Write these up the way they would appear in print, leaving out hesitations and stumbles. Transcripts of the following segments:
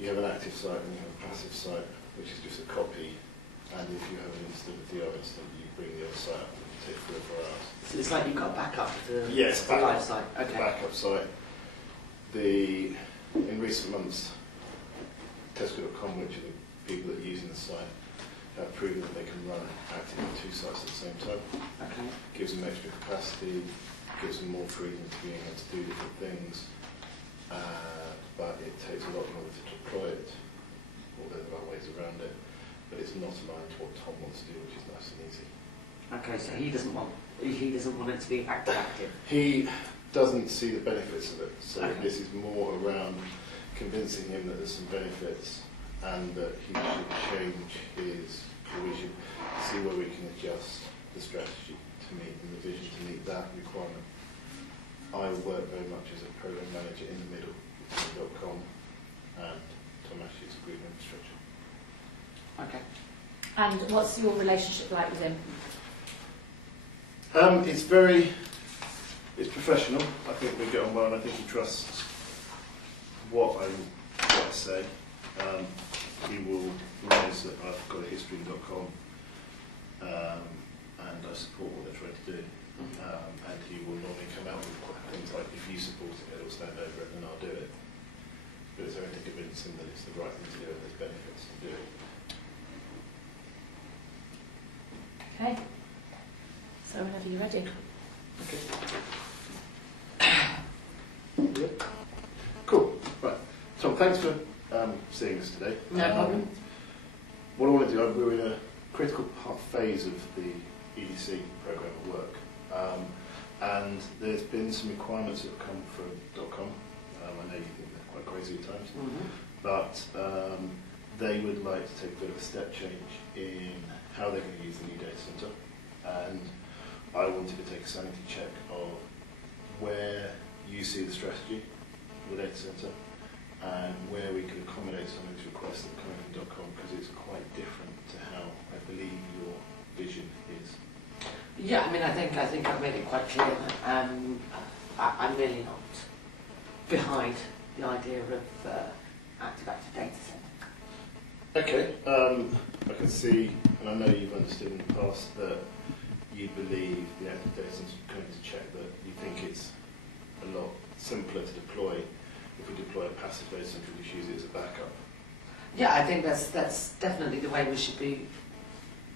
you have an active site and you have a passive site, which is just a copy, and if you have an instant, a DR instant, you bring the other site up and take 3 or 4 hours. So it's like you've got a backup to the, yes, the live site. Okay. The backup site. In recent months, Tesco.com, which are the people that are using the site, have proven that they can run active on 2 sites at the same time. Okay. Gives them extra capacity, gives them more freedom to being able to do different things, but it takes a lot longer to deploy it, although there are ways around it, but it's not aligned to what Tom wants to do, which is nice and easy. Okay, so he doesn't want it to be active. He doesn't see the benefits of it, so okay. This is more around convincing him that there's some benefits and that he should change his provision, see where we can adjust the strategy to meet and the vision to meet that requirement. I work very much as a program manager in the middle between .com and Tom Ashley's Green Infrastructure. Okay. And what's your relationship like with him? It's professional. I think we get on well, and I think he trusts what I say. He knows that I've got a history in .com, and I support what they're trying to do. And he will normally come out with things like, if you support it, it'll stand over it, and I'll do it. But it's only to convince him that it's the right thing to do and there's benefits to do it. Okay. So whenever you're ready. Okay. Cool. Right. Tom, thanks for seeing us today. No problem. What I want to do, we're in a critical phase of the EDC programme of work, and there's been some requirements that have come from .com. I know you think they're quite crazy at times, but they would like to take a bit of a step change in how they're going to use the new data centre, and I wanted to take a sanity check of where you see the strategy for the data centre and where we could accommodate some of these requests that are coming from .com, because it's quite different to how I believe your vision is. Yeah, I mean, I think I've made it quite clear that I'm really not behind the idea of active data centre. Okay, I can see, and I know you've understood in the past that you believe the active data centre is going to check that you think it's a lot simpler to deploy if we deploy a passive data centre, we just use it as a backup. Yeah, I think that's definitely the way we should be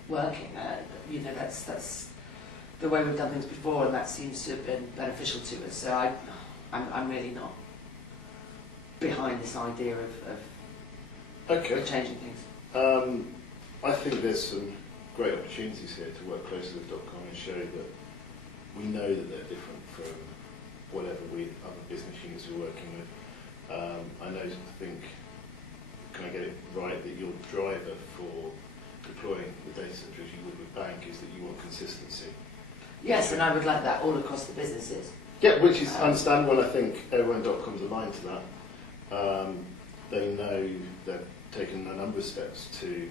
working. You know, that's the way we've done things before, and that seems to have been beneficial to us. So I'm really not behind this idea of changing things. I think there's some great opportunities here to work closely with .com and show that we know that they're different from whatever other business units we're working with. I think, can I get it right, that your driver for deploying the data centre as you would with bank is that you want consistency? Yes, and I would like that all across the businesses. Yeah, which is understandable, and I think everyone .com's aligned to that. They know they've taken a number of steps to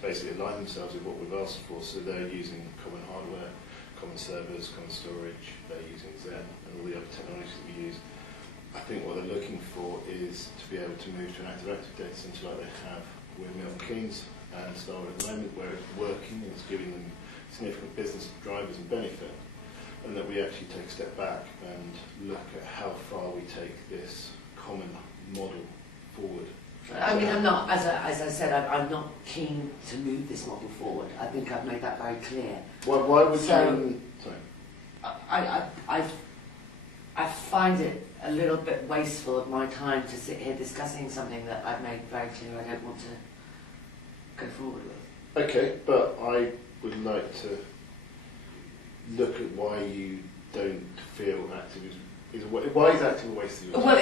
basically align themselves with what we've asked for, so they're using common hardware, common servers, common storage, they're using Zen and all the other technologies that we use. I think what they're looking for is to be able to move to an active data centre like they have with Milton Keynes and Starwood at the moment, where it's working and it's giving them significant business drivers and benefit, and that we actually take a step back and look at how far we take this common model forward. I mean, I'm not, as I said, I'm not keen to move this model forward. I think I've made that very clear. Why would so, you? Sorry. I find it a little bit wasteful of my time to sit here discussing something that I've made very clear I don't want to go forward with. Okay, but I would like to look at why you don't feel active why is active a waste of your time? Well,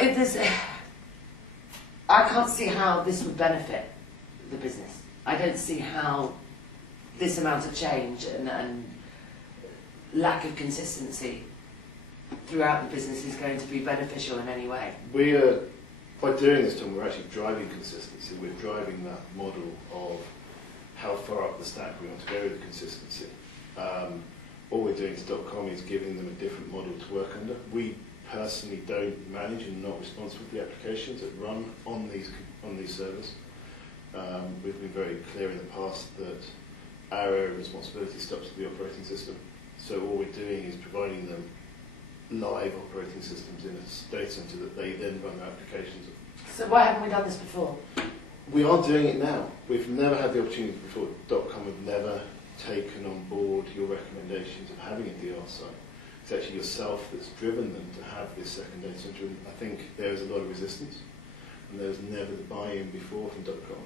I can't see how this would benefit the business. I don't see how this amount of change and lack of consistency throughout the business is going to be beneficial in any way. By doing this, Tom, we're actually driving consistency. We're driving that model of how far up the stack we want to go with the consistency. All we're doing to .com is giving them a different model to work under. We personally don't manage and not responsible for the applications that run on these servers. We've been very clear in the past that our area of responsibility stops at the operating system. So all we're doing is providing them live operating systems in a data centre that they then run their applications on. So why haven't we done this before? We are doing it now. We've never had the opportunity before. .com have never taken on board your recommendations of having a DR site. It's actually yourself that's driven them to have this second data centre. And I think there is a lot of resistance, and there was never the buy-in before from .com.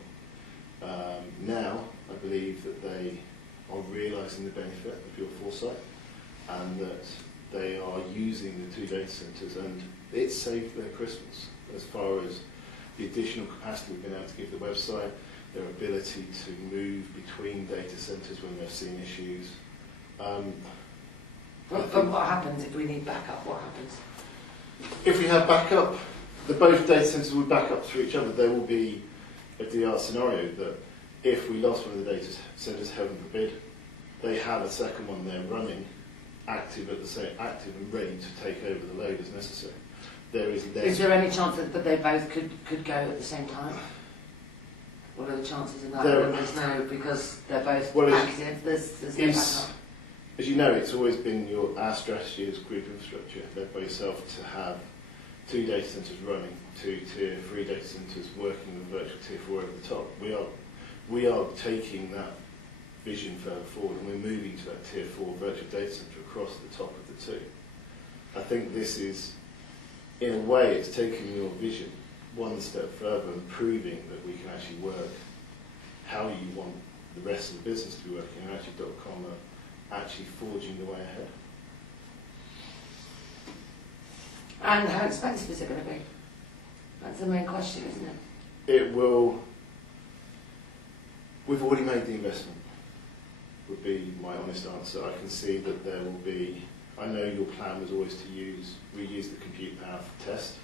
Now, I believe that they are realising the benefit of your foresight, and that they are using the 2 data centres, and it's saved their Christmas as far as the additional capacity we've been able to give the website, their ability to move between data centres when they've seen issues. But what happens if we need backup? What happens? If we have backup, both data centres will back up through each other. There will be a DR scenario that if we lost one of the data centres, heaven forbid, they have a second one there running, active and ready to take over the load as necessary. Is there any chance that they both could go at the same time? What are the chances of that? There's no, because they're both active. There's no backup. As you know, it's always been our strategy as group infrastructure, led by yourself, to have 2 data centres running, 2 tier 3 data centres working with virtual tier 4 over the top. We are taking that vision further forward, and we're moving to that tier 4 virtual data centre across the top of the 2. I think this is, in a way, it's taking your vision one step further and proving that we can actually work how you want the rest of the business to be working, and actually .com are actually forging the way ahead. And how expensive is it going to be? That's the main question, isn't it? It will. We've already made the investment, would be my honest answer. I can see that there will be, I know your plan was always to reuse the compute power for test,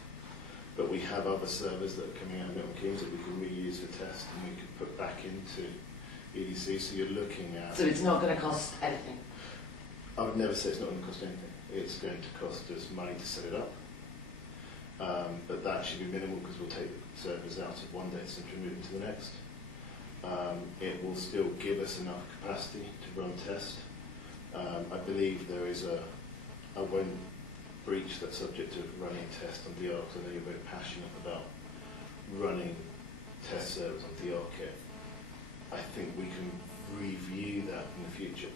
but we have other servers that are coming out of Milton Keynes that we can reuse for test and we can put back into EDC, so you're looking at... So it's not going to cost anything? I would never say it's not going to cost anything. It's going to cost us money to set it up, but that should be minimal because we'll take the servers out of one data centre and move them to the next. It will still give us enough capacity to run test. I believe there is a won't breach that's subject to running test on DR, because I know you're very passionate about running test servers on DR kit. I think we can review that in the future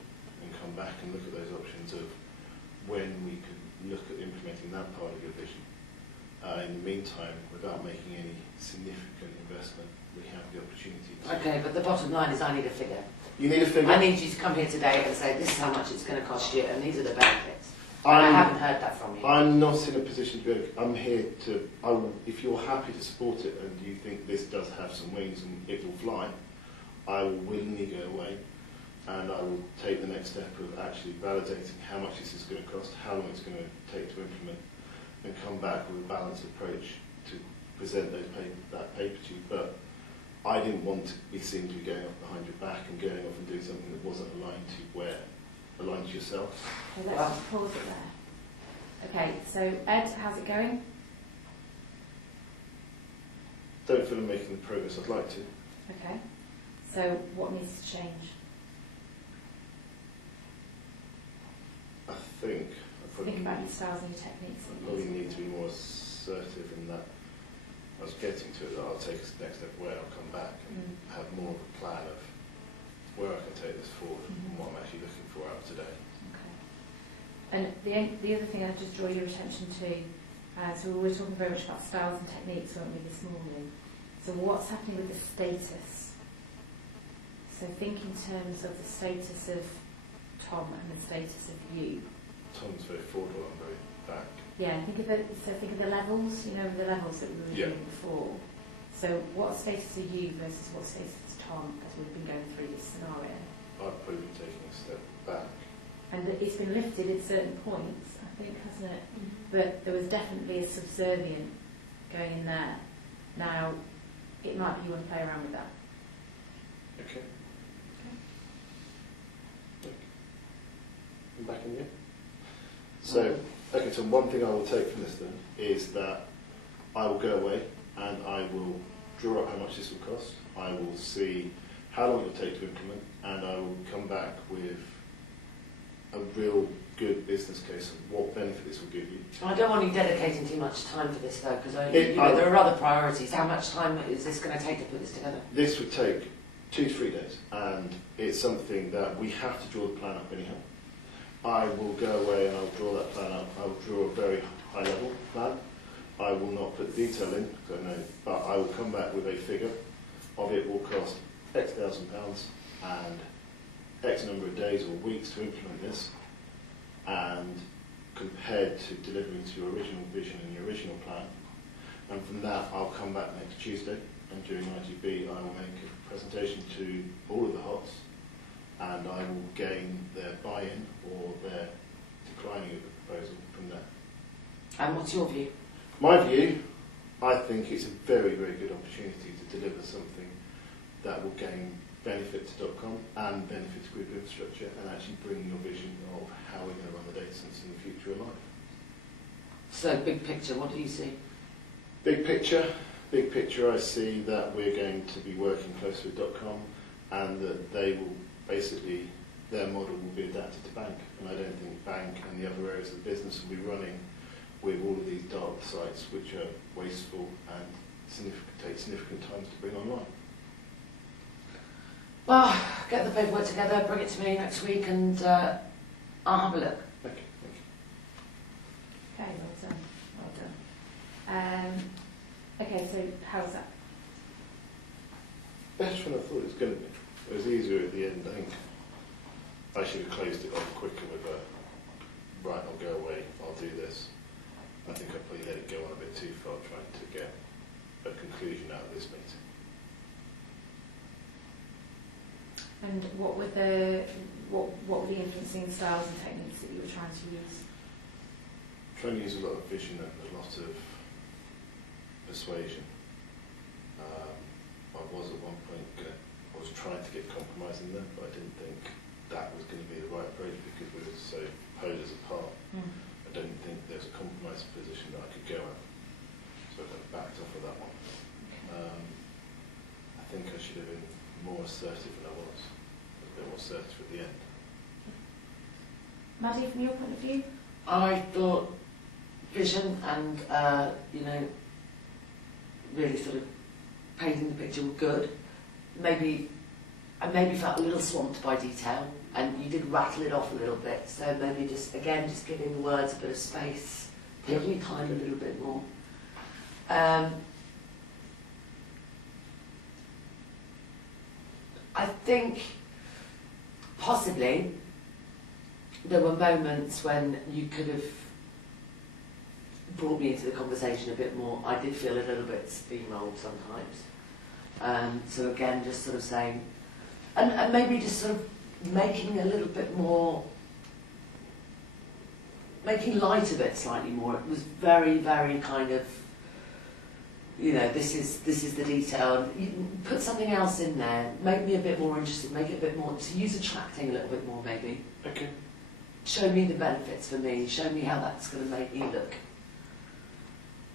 and come back and look at those options of when we could look at implementing that part of your vision. In the meantime, without making any significant investment, we have the opportunity to... Okay, but the bottom line is I need a figure. You need a figure? I need you to come here today and say this is how much it's going to cost you and these are the benefits. I haven't heard that from you. I'm not in a position to be able to... I'm here to... if you're happy to support it and you think this does have some wings and it will fly, I will willingly go away and I will take the next step of actually validating how much this is going to cost, how long it's going to take to implement, and come back with a balanced approach to present that paper to you. But I didn't want to be seen to be going off behind your back and going off and doing something that wasn't aligned to yourself. Okay, let's just pause it there. Okay, so Ed, how's it going? Don't feel I'm making the progress I'd like to. Okay, so what needs to change? I think Think about your styles and your techniques. I probably need to be more assertive in that. I was getting to it that I'll take a next step where I'll come back and have more of a plan of where I can take this forward and what I'm actually looking for out of today. Okay. And the other thing I'd just draw your attention to, so we were talking very much about styles and techniques, weren't we, this morning? So what's happening with the status? So think in terms of the status of Tom and the status of you. Tom's very forward, I'm very back. Yeah, think of the levels, the levels that we were doing before. So what status are you versus what status is Tom as we've been going through this scenario? I've probably been taking a step back. And it's been lifted at certain points, I think, hasn't it? But there was definitely a subservient going in there. Now, it might be you want to play around with that. Okay. I'm back in here. So, Okay, so one thing I will take from this then is that I will go away and I will draw up how much this will cost. I will see how long it will take to implement, and I will come back with a real good business case of what benefit this will give you. I don't want you dedicating too much time for this though, because there are other priorities. How much time is this going to take to put this together? This would take 2 to 3 days, and it's something that we have to draw the plan up anyhow. I will go away and I'll draw that plan up. I will draw a very high level plan. I will not put the detail in, because I know, but I will come back with a figure of it will cost X thousand pounds and X number of days or weeks to implement this, and compared to delivering to your original vision and your original plan. And from that, I'll come back next Tuesday, and during IGB, I will make a presentation to all of the HOTs, and I will gain their buy-in or their declining of the proposal from there. And what's your view? My view, I think it's a very, very good opportunity to deliver something that will gain benefit to .com and benefit to group infrastructure, and actually bring your vision of how we're going to run the data centres in the future alive. So, big picture, what do you see? Big picture, I see that we're going to be working closely with .com, and that they will basically, their model will be adapted to bank, and I don't think bank and the other areas of the business will be running with all of these dark sites which are wasteful and take significant time to bring online. Well, get the paperwork together, bring it to me next week, and I'll have a look. Thank you. Okay, well done. Okay, so how's that? Better than I thought it was going to be. It was easier at the end. I think I should have closed it off quicker with a, right, I'll go away, I'll do this. I think I probably let it go on a bit too far trying to get a conclusion out of this meeting. And what were the influencing styles and techniques that you were trying to use? Trying to use a lot of vision and a lot of persuasion. I was at one point I was trying to get compromise in there, but I didn't think that was going to be the right approach because we were so poles apart. I don't think there's a compromise position that I could go at, so I kind of backed off of that one. I think I should have been more assertive than I was. A bit more assertive at the end. Maddie, from your point of view? I thought vision and, really sort of painting the picture were good. I maybe felt a little swamped by detail, and you did rattle it off a little bit, so maybe just giving the words a bit of space, taking your time a little bit more. I think possibly there were moments when you could have brought me into the conversation a bit more. I did feel a little bit steamrolled sometimes. So again, just sort of saying, and maybe just sort of making a little bit more, making light of it slightly more. It was very, very kind of, this is the detail. You put something else in there, make me a bit more interested, make it a bit more, to use attracting a little bit more maybe. Okay. Show me the benefits for me, show me how that's going to make me look.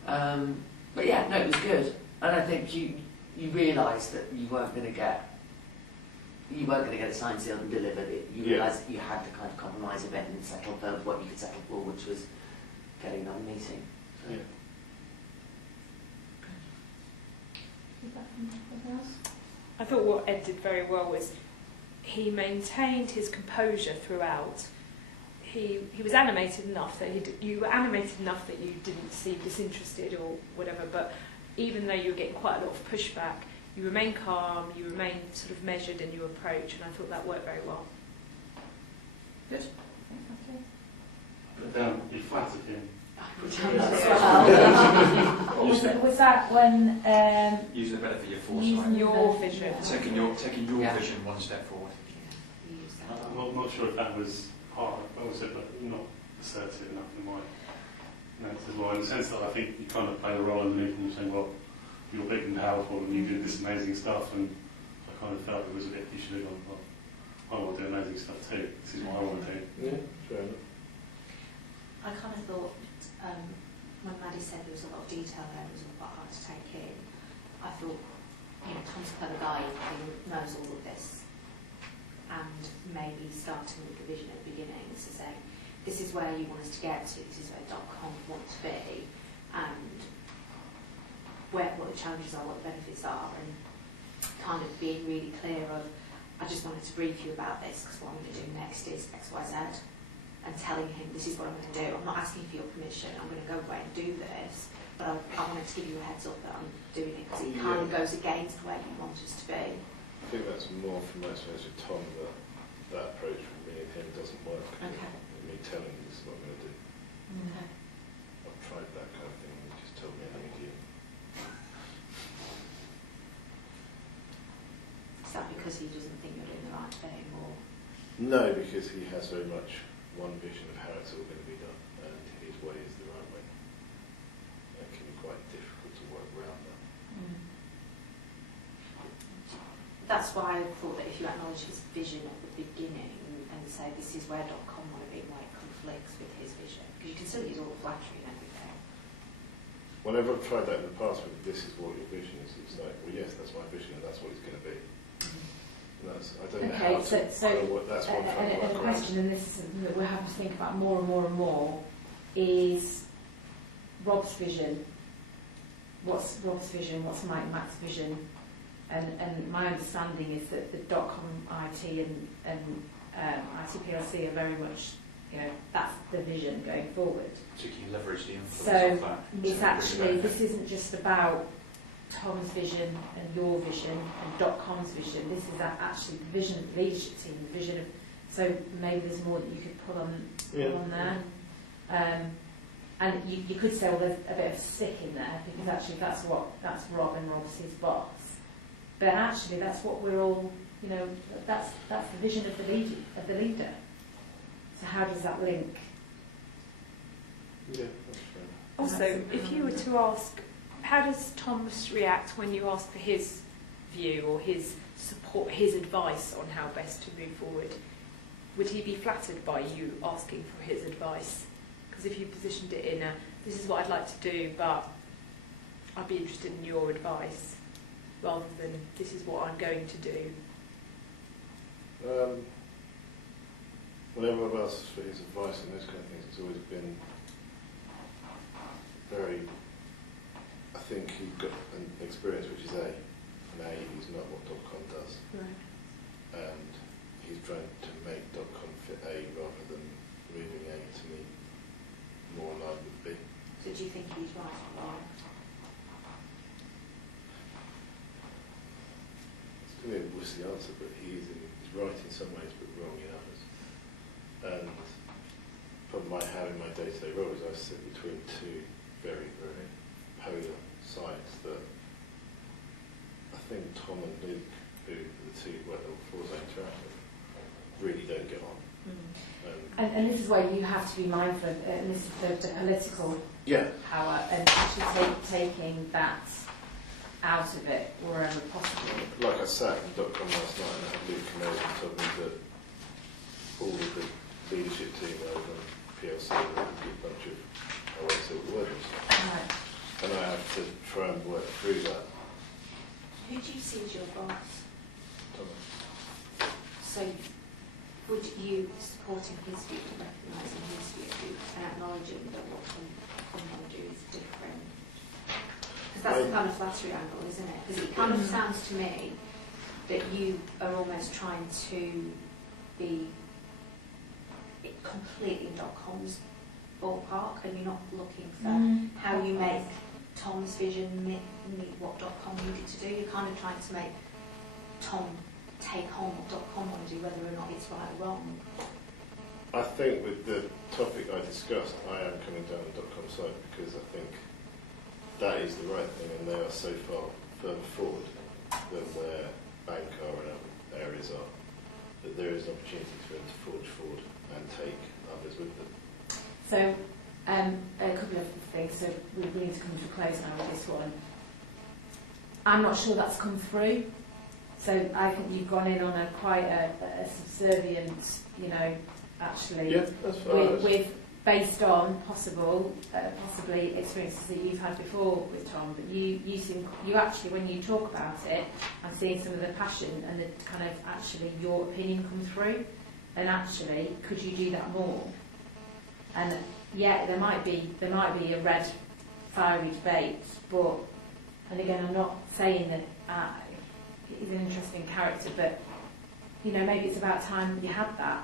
But yeah, no, it was good. And I think you realised that you weren't going to get it signed, sealed and delivered. You realised that you had to kind of compromise a bit and settle for what you could settle for, which was getting another meeting. So. Yeah. I thought what Ed did very well was he maintained his composure throughout. He was animated enough that you were animated enough that you didn't seem disinterested or whatever, but even though you were getting quite a lot of pushback, you remained calm, you remained sort of measured in your approach, and I thought that worked very well. Good. But you flattered him. Was that when using the benefit of your using foresight, your vision, taking your vision one step forward. I'm not sure if that was hard, also, but not assertive enough in my notes as well. In the sense that I think you kind of play a role underneath and you're saying, well, you're big and powerful and you did this amazing stuff, and I kind of felt it was a bit, you should have gone, well, I want to do amazing stuff too. This is what I want to do. Yeah, fair enough. I kind of thought said there was a lot of detail there, it was quite hard to take in. I thought, Tom's a clever guy who knows all of this, and maybe starting with the vision at the beginning, so saying, this is where you want us to get to, this is where .com wants to be, and what the challenges are, what the benefits are, and kind of being really clear of, I just wanted to brief you about this because what I'm going to do next is X, Y, Z, and telling him this is what I'm going to do. I'm not asking for your permission, I'm going to go away and do this, but I wanted to give you a heads up that I'm doing it because it kind of goes against where you want us to be. I think that's more from my experience with Tom, that approach from me and him doesn't work. Okay. Me telling him this is what I'm going to do. Okay. I've tried that kind of thing and he just told me I'm an idiot. Is that because he doesn't think you're doing the right thing, or? No, because he has very much one vision of how it's all going to be done, and his way is the right way. It can be quite difficult to work around that. That's why I thought that if you acknowledge his vision at the beginning and say this is where .com want to be, why it conflicts with his vision, because you can still use all the flattery and everything. Whenever I've tried that in the past, with this is what your vision is, it's like, well, yes, that's my vision, and that's what it's going to be. And that's, I don't know how to. That's one thing. And the question, and this is something that we're having to think about more and more and more, is Rob's vision. What's Rob's vision? What's Mike and Matt's vision? And my understanding is that the .com IT and IT PLC are very much, that's the vision going forward. So you can leverage the influence So of that. it's actually, this isn't just about Tom's vision and your vision and .com's vision. This is actually the vision of the leadership team, the vision of. So maybe there's more that you could pull on there. And you could say, well, there's a bit of stick in there because actually that's Rob and Rob's his boss. But actually, that's what we're all. That's the vision of the leader. So how does that link? Yeah, that's fair. Also, if you were to ask, how does Thomas react when you ask for his view or his support, his advice on how best to move forward? Would he be flattered by you asking for his advice? Because if you positioned it in this is what I'd like to do, but I'd be interested in your advice, rather than this is what I'm going to do. Whenever I've asked for his advice on those kind of things, it's always been very. I think he's got an experience which is A, and A is not what .com does. Right. And he's trying to make .com fit A rather than moving A to me more in line with B. So do you think he's right or wrong? It's going to be a wussy answer, but he's right in some ways but wrong in others. And the problem I have in my day-to-day role is I sit between two very, very polar sides that I think Tom and Luke, who are the two force I interact with, really don't get on. And this is where you have to be mindful of, and this is the political power, and actually taking that out of it wherever possible. Like I sat in .com last night and I had Luke come over and told me that all of the leadership team over PLC were a good bunch of, I won't say what the word was. Right. And I have to try and work through that. Who do you see as your boss? Thomas. So would you, supporting his view, recognising his view, and acknowledging that what some want to do is different? Because that's the kind of flattery angle, isn't it? Because it kind of sounds to me that you are almost trying to be completely in .com's ballpark, and you're not looking for how you make Tom's vision meet what .com needed to do. You're kind of trying to make Tom take on what .com want to do, whether or not it's right or wrong. I think with the topic I discussed, I am coming down on .com side because I think that is the right thing, and they are so far further forward than where bank are and other areas are, that there is an opportunity for them to forge forward and take others with them. So, a couple of things. So we need to come to a close now with this one. I'm not sure that's come through. So I think you've gone in on quite a subservient, actually, yeah, that's fine. with based on possibly experiences that you've had before with Tom, but you actually, when you talk about it, I'm seeing some of the passion and the kind of actually your opinion come through, and actually, could you do that more? And yeah, there might be a red, fiery debate, but, and again, I'm not saying that he's an interesting character, but you know, maybe it's about time you had that,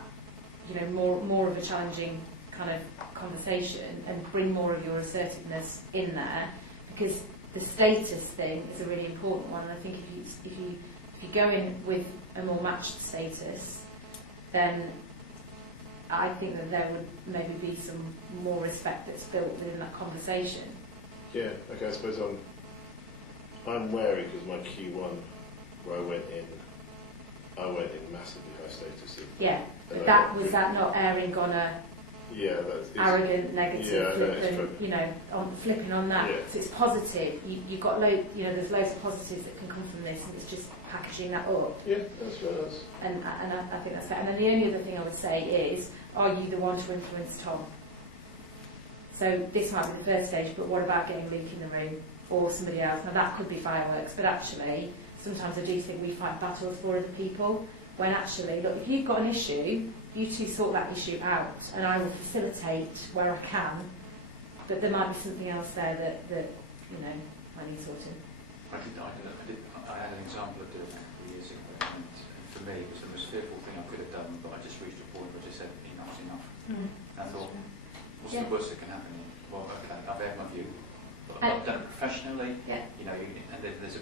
you know, more of a challenging kind of conversation and bring more of your assertiveness in there, because the status thing is a really important one. And I think if you go in with a more matched status, then I think that there would maybe be some more respect that's built within that conversation. Yeah, okay, I suppose I'm wary because my Q1, where I went in massively high status. Yeah, but was that not airing on a arrogant, negative, flippant, you know, on flipping on that? Yeah. So it's positive. You've got there's loads of positives that can come from this, and it's just packaging that up. Yeah, that's right. And I think that's fair. And then the only other thing I would say is, are you the one to influence Tom? So this might be the first stage, but what about getting Luke in the room or somebody else? Now that could be fireworks, but actually, sometimes I do think we fight battles for other people. When actually, look, if you've got an issue, you two sort that issue out, and I will facilitate where I can. But there might be something else there that you know I need sorting. I had an example of doing that a couple of years ago, and for me, it was the most fearful thing I could have done. But I just reached a point where I just said, enough's enough. Mm. I thought, what's the worst that can happen? Well, okay, I've aired my view. But I've done it professionally. Yeah. You know, and there's a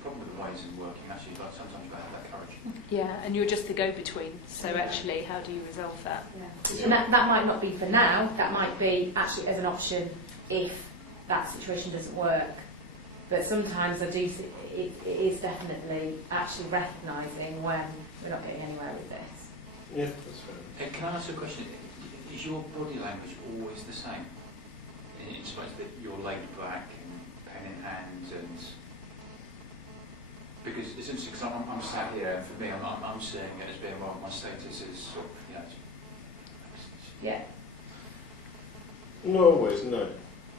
problem with the ways of working. Actually, like sometimes you have that courage. Yeah, and you're just the go-between. So actually, how do you resolve that? Yeah. And that might not be for now. That might be actually as an option if that situation doesn't work. But sometimes I do think it is definitely actually recognising when we're not getting anywhere with this. Yeah, that's fair. Can I ask a question? Is your body language always the same? In spite that you're laid back and pen in hand and... Because it's interesting, because I'm sat here, and for me, I'm seeing it as being, well, my status is sort of, you know... Yeah. Not always, no.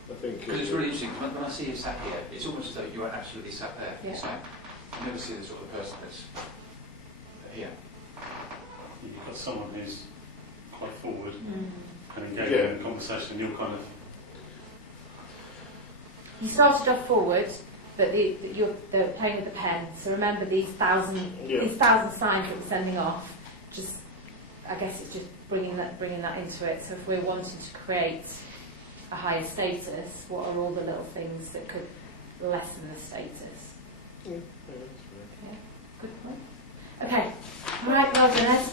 I think... Because it's really interesting, when I see you sat here, it's almost as though you're absolutely sat there. Yeah. So I never see the sort of person that's here. You've got someone who's quite forward and engaged in the conversation, you're kind of... You started off forward, but they're playing with the pen. So remember these thousand signs that we're sending off. Just, I guess it's just bringing that into it. So if we're wanting to create a higher status, what are all the little things that could lessen the status? Yeah, that's right. Yeah, good point. Okay, all right, well done, Ed.